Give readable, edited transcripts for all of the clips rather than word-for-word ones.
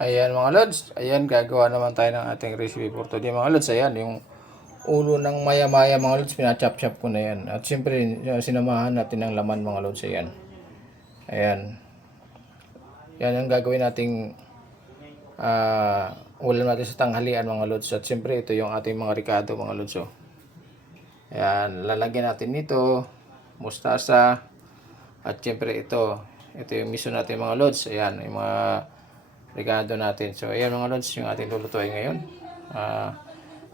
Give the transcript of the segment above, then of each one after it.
Ayan mga lods, ayan gagawa naman tayo ng ating recipe for today mga lods. Ayan yung ulo ng maya-maya mga lods, pinachop-chop ko na yan. At siyempre sinamahan natin ng laman mga lods. Ayan. Ayan. Yan ang gagawin nating ulam natin sa tanghalian mga lods. At siyempre ito yung ating mga ricado mga lods. Ayan, lalagyan natin nito mustasa. At siyempre ito yung miso natin mga lods. Ayan, yung mga regado natin. So, ayan mga lods, yung ating lulutuin ngayon.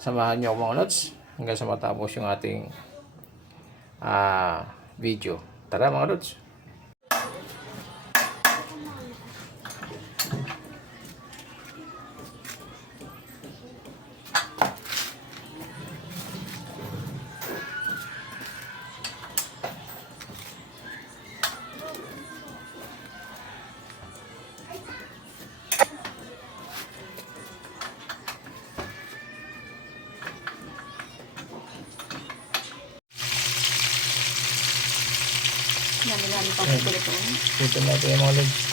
Samahan nyo ako mga lods hanggang sa matapos yung ating video. Tara mga lods. Dami-dami pa po ito. Dito natin yung mga lods.